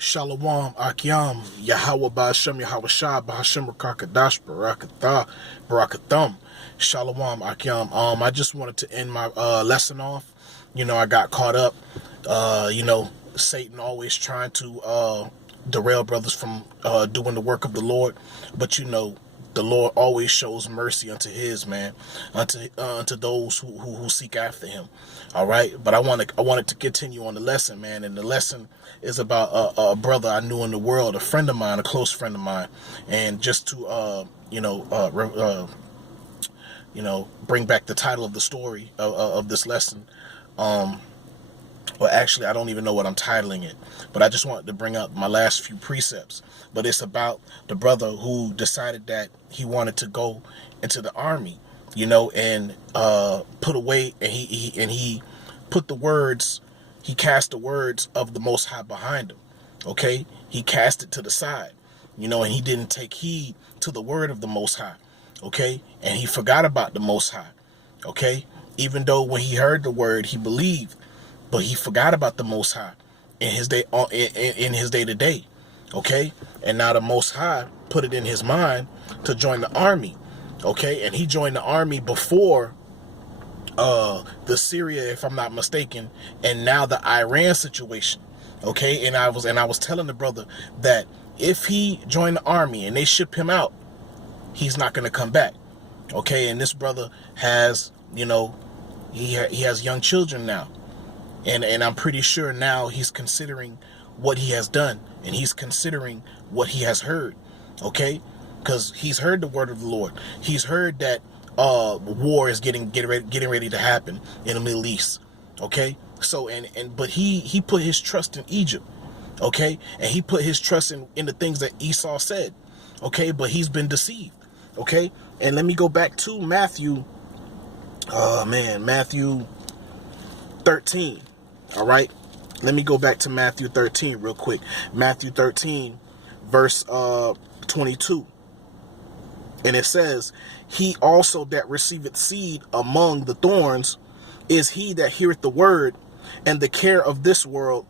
Shalom, Akyam, Yahweh Ba'ashem, Yahweh Shah, Ba'ashem, Rakakadash, Barakatah, Barakathum. Shalom, Akyam. I just wanted to end my lesson off. I got caught up. Satan always trying to derail brothers from doing the work of the Lord. But the Lord always shows mercy unto his unto those who seek after him. All right, but I wanted to continue on the lesson, man, and the lesson is about a brother I knew in the world, a friend of mine, a close friend of mine, and just to bring back the title of the story of this lesson. Well, actually, I don't even know what I'm titling it, but I just wanted to bring up my last few precepts. But it's about the brother who decided that he wanted to go into the army, and put away, and he put the words, he cast the words of the Most High behind him. Okay, he cast it to the side, and he didn't take heed to the word of the Most High. Okay, and he forgot about the Most High. Okay, even though when he heard the word, he believed. But he forgot about the Most High in his day, in his day to day, okay. And now the Most High put it in his mind to join the army, okay. And he joined the army before the Syria, if I'm not mistaken, and now the Iran situation, okay. And I was telling the brother that if he joined the army and they ship him out, he's not going to come back, okay. And this brother has, he has young children now. And I'm pretty sure now he's considering what he has done, and he's considering what he has heard, okay? Because he's heard the word of the Lord. He's heard that war is getting ready to happen in the Middle East, okay? So but he put his trust in Egypt, okay? And he put his trust in the things that Esau said, okay? But he's been deceived, okay? And let me go back to Matthew. Matthew 13. All right, let me go back to Matthew 13 real quick. Matthew 13 verse 22, and it says, he also that receiveth seed among the thorns is he that heareth the word, and the care of this world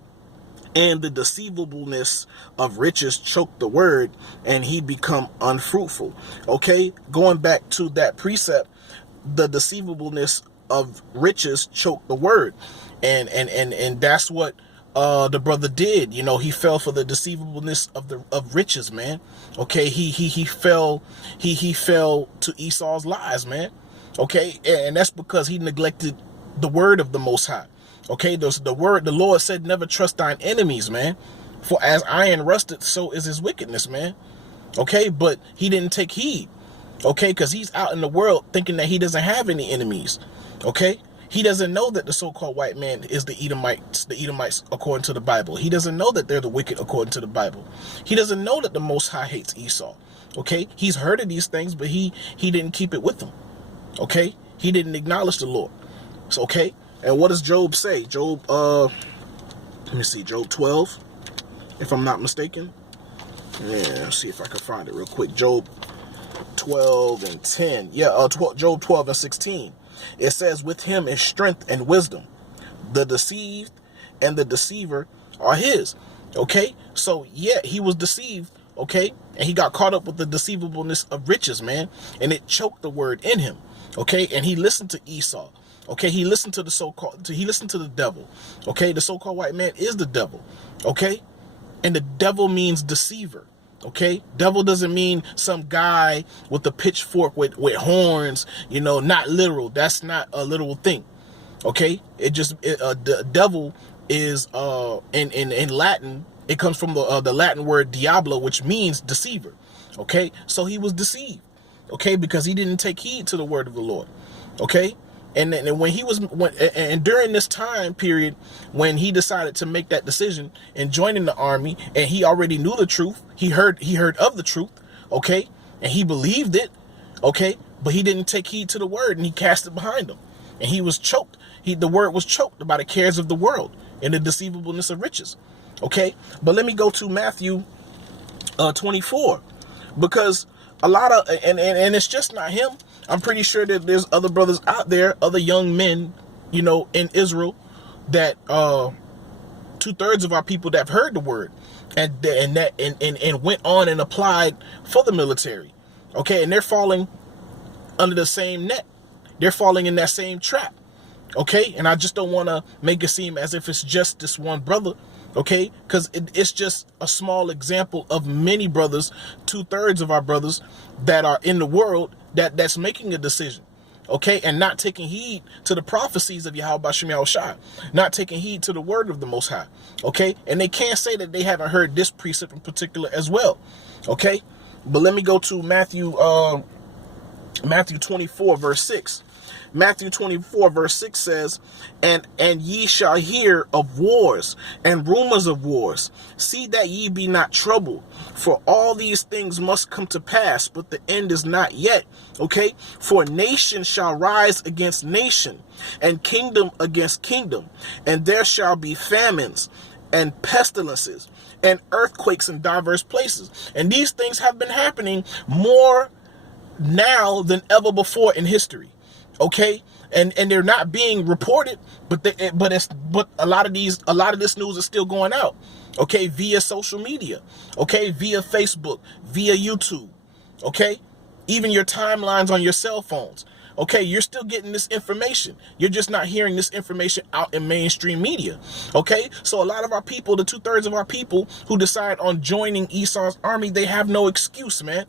and the deceivableness of riches choke the word, and he become unfruitful. Okay, going back to that precept, the deceivableness of riches choke the word. And that's what the brother did. He fell for the deceivableness of riches, man. Okay, he fell to Esau's lies, man. Okay, and that's because he neglected the word of the Most High. Okay, the Lord said, never trust thine enemies, man. For as iron rusted, so is his wickedness, man. Okay, but he didn't take heed. Okay, because he's out in the world thinking that he doesn't have any enemies. Okay. He doesn't know that the so-called white man is the Edomites according to the Bible. He doesn't know that they're the wicked according to the Bible. He doesn't know that the Most High hates Esau. Okay? He's heard of these things, but he didn't keep it with him. Okay? He didn't acknowledge the Lord. So, okay? And what does Job say? Job, let me see, Job 12, if I'm not mistaken. Yeah, let's see if I can find it real quick. Job 12 and 10. Yeah, Job 12 and 16. It says, with him is strength and wisdom. The deceived and the deceiver are his. Okay? So, yeah, he was deceived, okay? And he got caught up with the deceivableness of riches, man. And it choked the word in him, okay? And he listened to Esau, okay? He listened to he listened to the devil, okay? The so-called white man is the devil, okay? And the devil means deceiver. Okay, devil doesn't mean some guy with a pitchfork with horns, not literal. That's not a literal thing. Okay, the devil is in Latin, it comes from the Latin word diablo, which means deceiver. Okay, so he was deceived, okay, because he didn't take heed to the word of the Lord. Okay, and during this time period when he decided to make that decision and joining the army, and he already knew the truth, he heard of the truth, okay, and he believed it, okay, but he didn't take heed to the word, and he cast it behind him, and he was choked. The word was choked by the cares of the world and the deceivableness of riches. Okay, but let me go to Matthew 24, because a lot of and it's just not him. I'm pretty sure that there's other brothers out there, other young men, in Israel, that 2/3 of our people that have heard the word and went on and applied for the military. Okay, and they're falling under the same net. They're falling in that same trap. Okay, and I just don't want to make it seem as if it's just this one brother. Okay, because it's just a small example of many brothers, 2/3 of our brothers that are in the world that's making a decision. Okay, and not taking heed to the prophecies of Yahweh Shem Yahushua, not taking heed to the word of the Most High. Okay, and they can't say that they haven't heard this precept in particular as well. Okay, but let me go to Matthew 24 verse 6. Matthew 24 verse 6 says, and ye shall hear of wars and rumors of wars. See that ye be not troubled, for all these things must come to pass, but the end is not yet. Okay, for nation shall rise against nation, and kingdom against kingdom, and there shall be famines and pestilences and earthquakes in diverse places. And these things have been happening more now than ever before in history. Okay, and they're not being reported, but a lot of this news is still going out. Okay, via social media. Okay, via Facebook, via YouTube. Okay, even your timelines on your cell phones. Okay, you're still getting this information. You're just not hearing this information out in mainstream media. Okay, so a lot of our people, the 2/3 of our people who decide on joining Esau's army, they have no excuse, man.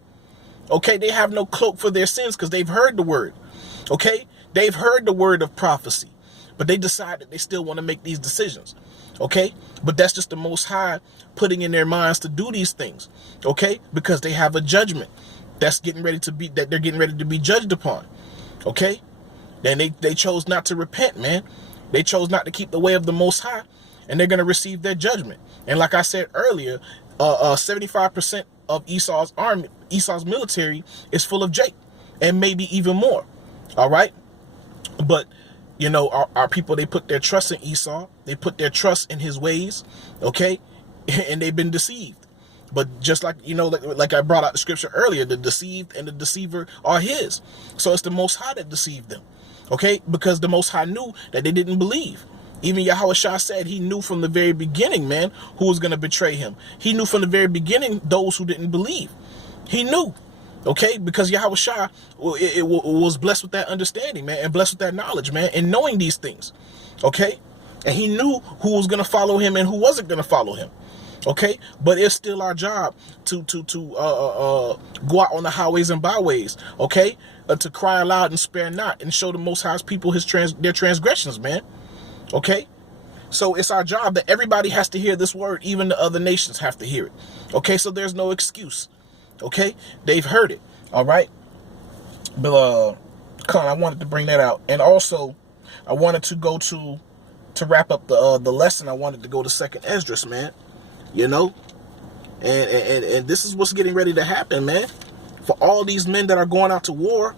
Okay, they have no cloak for their sins because they've heard the word. Okay, they've heard the word of prophecy, but they decide that they still want to make these decisions. Okay, but that's just the Most High putting in their minds to do these things. Okay, because they have a judgment that's they're getting ready to be judged upon. Okay, then they chose not to repent, man. They chose not to keep the way of the Most High, and they're going to receive their judgment. And like I said earlier, 75% of Esau's army, Esau's military, is full of Jake, and maybe even more. All right, but you know, our people, they put their trust in Esau. They put their trust in his ways. Okay, and they've been deceived. But just like, you know, like I brought out the scripture earlier, the deceived and the deceiver are his. So it's the Most High that deceived them. Okay, because the Most High knew that they didn't believe. Even Yahushua said he knew from the very beginning, man, who was going to betray him. He knew from the very beginning those who didn't believe. He knew. Okay, because Yahushua was blessed with that understanding, man, and blessed with that knowledge, man, and knowing these things. Okay, and he knew who was going to follow him and who wasn't going to follow him. Okay, but it's still our job to go out on the highways and byways. Okay, to cry aloud and spare not, and show the Most High's people their transgressions, man. Okay, so it's our job that everybody has to hear this word. Even the other nations have to hear it. Okay, so there's no excuse. Okay, they've heard it. All right, but I wanted to bring that out, and also I wanted to go to wrap up the lesson. I wanted to go to 2nd Esdras, man. You know, and this is what's getting ready to happen, man. For all these men that are going out to war,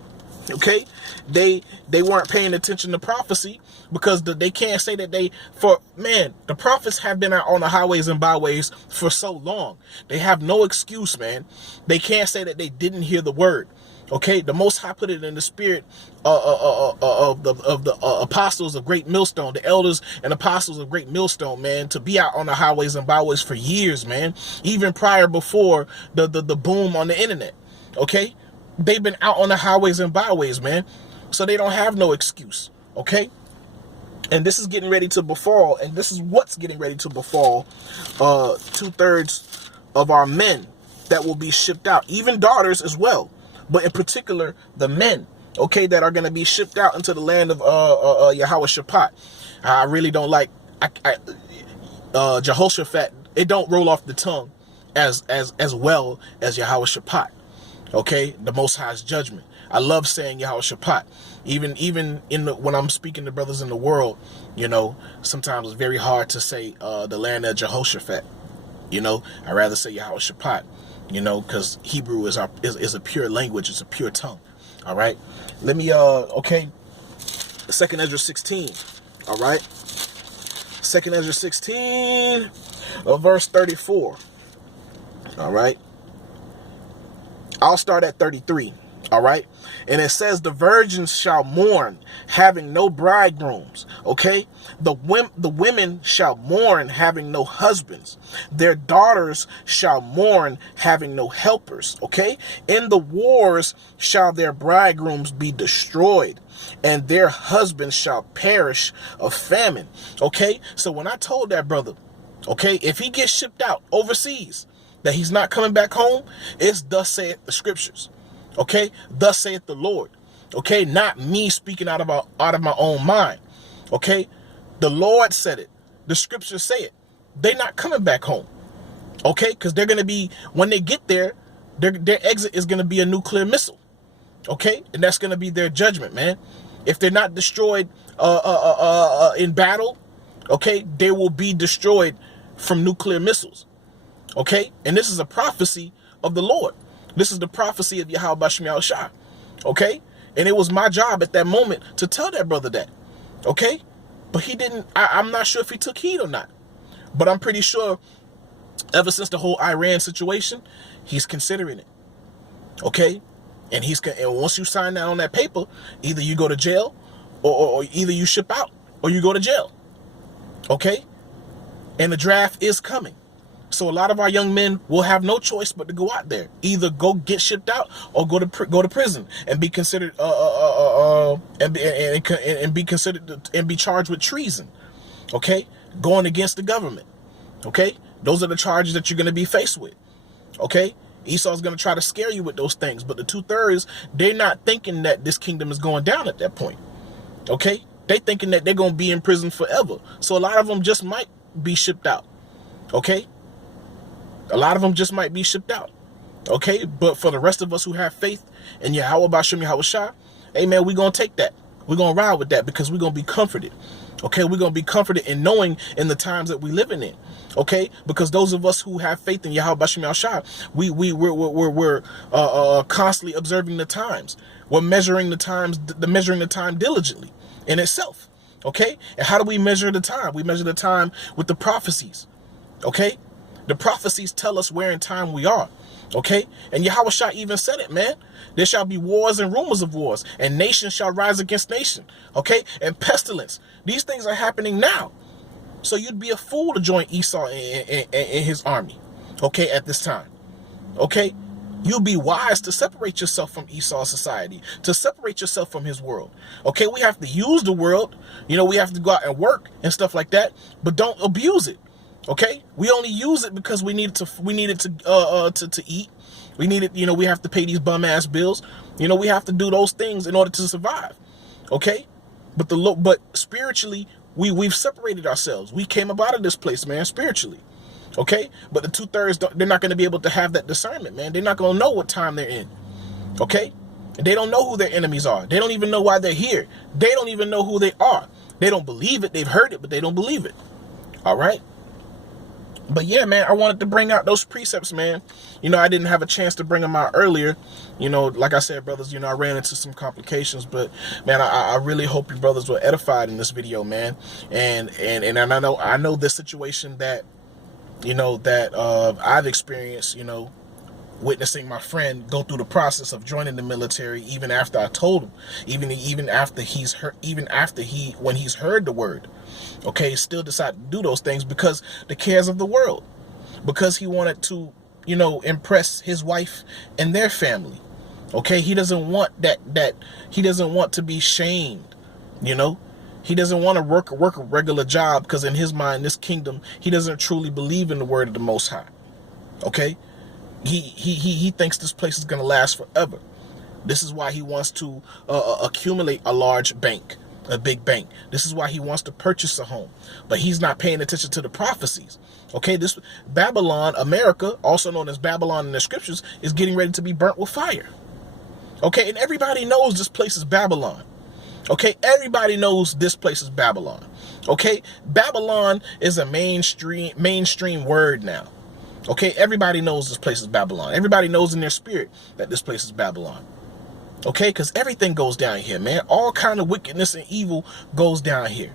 okay, they weren't paying attention to prophecy, because they can't say that the prophets have been out on the highways and byways for so long. They have no excuse, man. They can't say that they didn't hear the word. Okay, the Most High put it in the spirit of the apostles of Great Millstone, the elders and apostles of Great Millstone, man, to be out on the highways and byways for years, man. Even prior, before the boom on the internet. Okay, they've been out on the highways and byways, man. So they don't have no excuse. Okay, and this is getting ready to befall, and this is what's getting ready to befall 2/3 of our men that will be shipped out, even daughters as well. But in particular, the men, okay, that are going to be shipped out into the land of Jehoshaphat. I really don't like Jehoshaphat. It don't roll off the tongue as well as Jehoshaphat. Okay, the Most High's judgment. I love saying Jehoshaphat. Even when I'm speaking to brothers in the world, you know, sometimes it's very hard to say the land of Jehoshaphat. You know, I rather say Jehoshaphat. You know, because Hebrew is a pure language. It's a pure tongue. All right. Let me, okay. 2nd Esdras 16. All right. 2nd Esdras 16, verse 34. All right. I'll start at 33. All right. And it says the virgins shall mourn, having no bridegrooms. Okay. The women shall mourn, having no husbands. Their daughters shall mourn, having no helpers. Okay. In the wars shall their bridegrooms be destroyed, and their husbands shall perish of famine. Okay. So when I told that brother, okay, if he gets shipped out overseas, that he's not coming back home, it's thus saith the scriptures. Okay, thus saith the Lord. Okay, not me speaking out of my own mind. Okay, the Lord said it. The scriptures say it. They're not coming back home. Okay, because they're gonna be, when they get there, their exit is gonna be a nuclear missile. Okay, and that's gonna be their judgment, man. If they're not destroyed in battle, okay, they will be destroyed from nuclear missiles. Okay, and this is a prophecy of the Lord. This is the prophecy of Yahweh Shem Yahushua. Okay? And it was my job at that moment to tell that brother that. Okay? But he didn't, I'm not sure if he took heed or not. But I'm pretty sure ever since the whole Iran situation, he's considering it. Okay? And once you sign down on that paper, either you go to jail or either you ship out or you go to jail. Okay? And the draft is coming. So a lot of our young men will have no choice but to go out there, either go get shipped out or go to prison and be considered and be considered and be charged with treason. Okay, going against the government. Okay, those are the charges that you're going to be faced with. Okay, Esau's going to try to scare you with those things, but the 2/3, they're not thinking that this kingdom is going down at that point. Okay, they thinking that they're going to be in prison forever. So a lot of them just might be shipped out. Okay. A lot of them just might be shipped out. Okay, but for the rest of us who have faith in Yahweh Bashem Yahushua, hey man, we're going to take that. We're going to ride with that because we're going to be comforted. Okay, we're going to be comforted in knowing in the times that we're living in. Okay, because those of us who have faith in Yahweh Bashem Yahushua, we're constantly observing the times. We're measuring the time diligently in itself. Okay, and how do we measure the time? We measure the time with the prophecies. Okay. The prophecies tell us where in time we are. Okay? And Yahushua even said it, man. There shall be wars and rumors of wars, and nation shall rise against nation. Okay? And pestilence. These things are happening now. So you'd be a fool to join Esau in his army. Okay? At this time. Okay? You'll be wise to separate yourself from Esau's society, to separate yourself from his world. Okay? We have to use the world. You know, we have to go out and work and stuff like that, but don't abuse it. Okay, we only use it because we need it to eat. We need it, you know, we have to pay these bum ass bills. You know, we have to do those things in order to survive. Okay, but spiritually, we've separated ourselves. We came up out of this place, man, spiritually. Okay, but the 2/3, they're not going to be able to have that discernment, man. They're not going to know what time they're in. Okay, and they don't know who their enemies are. They don't even know why they're here. They don't even know who they are. They don't believe it. They've heard it, but they don't believe it. All right. But yeah, man, I wanted to bring out those precepts, man. You know, I didn't have a chance to bring them out earlier. You know, like I said, brothers, you know, I ran into some complications, but man, I really hope you brothers were edified in this video, man. And I know this situation that, you know, that I've experienced, you know, witnessing my friend go through the process of joining the military, even after I told him, even after when he's heard the word. Okay, still decided to do those things because the cares of the world, because he wanted to, you know, impress his wife and their family. Okay, he doesn't want he doesn't want to be shamed, you know. He doesn't want to work a regular job because in his mind, this kingdom, he doesn't truly believe in the word of the Most High. Okay, he thinks this place is going to last forever. This is why he wants to accumulate a large bank. A big bank. This is why he wants to purchase a home, but he's not paying attention to the prophecies. Okay, this Babylon, America, also known as Babylon in the scriptures, is getting ready to be burnt with fire. Okay, and everybody knows this place is Babylon. Okay, everybody knows this place is Babylon. Okay, Babylon is a mainstream word now. Okay, everybody knows this place is Babylon. Everybody knows in their spirit that this place is Babylon. Okay, because everything goes down here, man. All kind of wickedness and evil goes down here.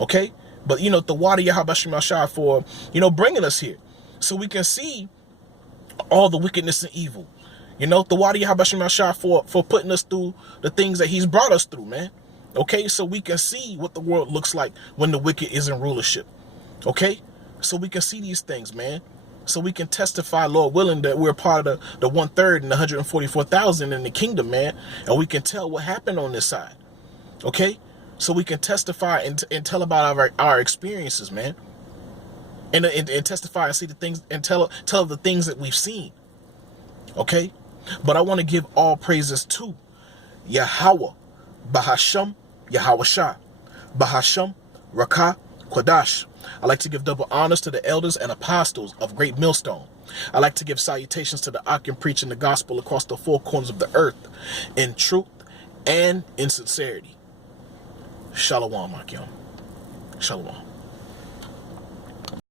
Okay, but you know, the water Yahweh Shem Yahushua for, you know, bringing us here so we can see all the wickedness and evil. You know, the water Yahabashim for putting us through the things that he's brought us through, man. Okay, so we can see what the world looks like when the wicked is in rulership. Okay, so we can see these things, man. So we can testify, Lord willing, that we're part of the 1/3 and the 144,000 in the kingdom, man. And we can tell what happened on this side. Okay, so we can testify and tell about our experiences, man. And testify and see the things and tell the things that we've seen. Okay, but I want to give all praises to Yahweh, Bahasham, Yahweh Shah, Bahasham, Rakah, Quadash. I like to give double honors to the elders and apostles of Great Millstone. I like to give salutations to the Akim preaching the gospel across the four corners of the earth in truth and in sincerity. Shalom, Akim. Shalom.